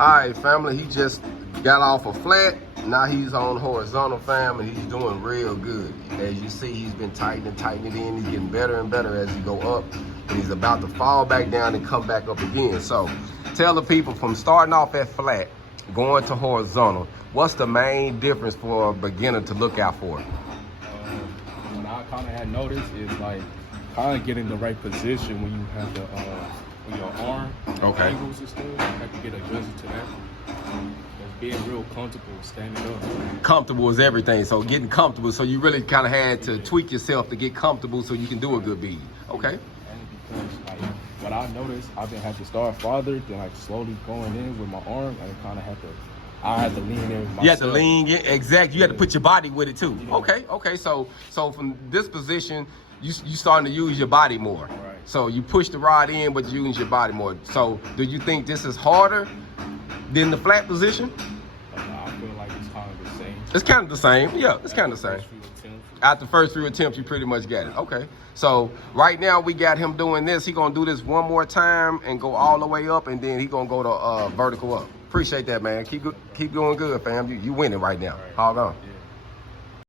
All right, family, he just got off a flat. Now he's on horizontal, fam, and he's doing real good. As you see, he's been tightening it in. He's getting better and better as he go up. And he's about to fall back down and come back up again. So tell the people, from starting off at flat, going to horizontal, what's the main difference for a beginner to look out for? What I kind of had noticed is like kind of getting the right position when you have the when your arm angles and stuff. You have to get adjusted to that. Just being real comfortable standing up. Comfortable is everything. So getting comfortable. So you really kind of had to tweak yourself to get comfortable so you can do a good bead. Okay. And because like what I noticed, I've been had to start farther, then like slowly going in with my arm, and kind of I had to lean in myself. You had to lean in, exactly. You had to put your body with it too. Yeah. Okay. So from this position, you starting to use your body more. Right. So you push the rod in, but you use your body more. So do you think this is harder than the flat position? I feel like it's kind of the same. It's kind of the same. Yeah, it's kind of the same. After the first 3 attempts, you pretty much got it. Okay. So right now we got him doing this. He gonna do this one more time and go all the way up, and then he gonna go to vertical up. Appreciate that, man. Keep doing good, fam. You winning right now. Hold on.